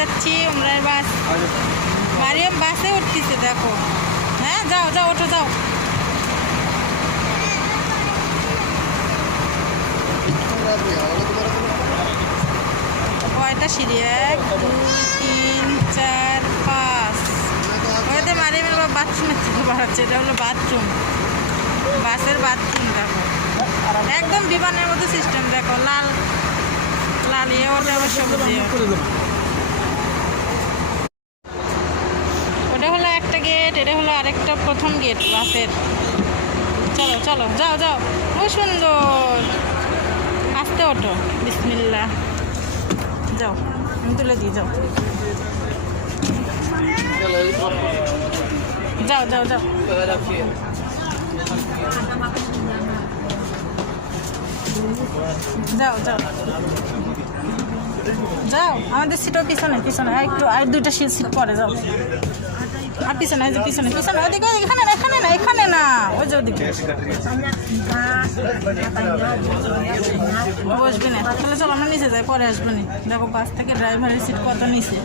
যাচ্ছি উমরার বাস। মারিয়াম বাসে উঠতেছে দেখো। হ্যাঁ যাও যাও ওঠো যাও। কয়টা সিঁড়ি? 1 2 3 4 5। ওইতে মারিয়ামের বাবা বাথরুমের থেকে বাড়াচ্ছে। এটা হলো বাথরুম, বাসের বাথরুম দেখো। একদম বিমানের মতো সিস্টেম দেখো। লাল লাল ইয়ে ওটা আবার সবুজ। ওটা হলো একটা গেট, এটা হলো আরেকটা প্রথম গেট বাসের। চলো চলো যাও যাও। খুব সুন্দর। আস্তে ওঠো। বিসমিল্লাহ। যাও আমি তুলে দিই। যাও যাও যাও যাও। যাও যাও যাও। আমাদের সিটও পিছনে পিছনে একটু আর 2টা সিট পরে যাও। আর পিছনে এই যে পিছনে পিছনে ওদিকে। এখানে না এখানে না এখানে না ওই যে ওদিকে বসবে না। তাহলে চলো আমরা নিচে যাই, পরে আসবো না। দেখো বাস থেকে ড্রাইভারের সিট কত নিচে।